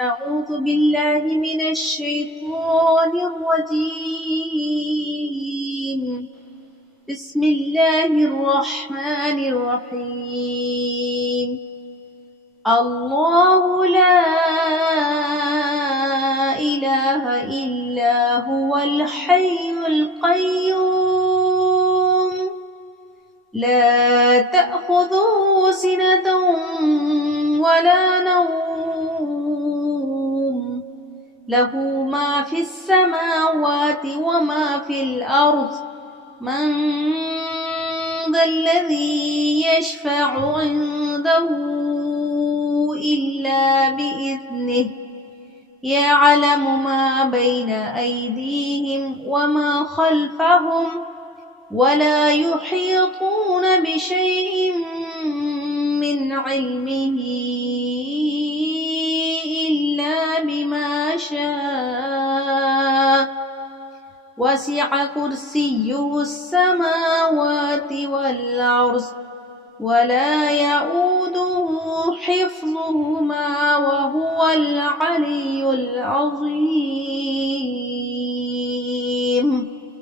أعوذ بالله من الشيطان الرجيم. بسم الله الرحمن الرحيم. الله لا إله إلا هو الحي القيوم لا تأخذه سنة ولا نوم له ما في السماوات وما في الأرض من ذا الذي يشفع عنده إلا بإذنه يعلم ما بين أيديهم وما خلفهم ولا يحيطون بشيء من علمه إلا بما شاء وسع كرسيه السماوات والأرض ولا يؤوده حفظهما وهو العلي العظيم.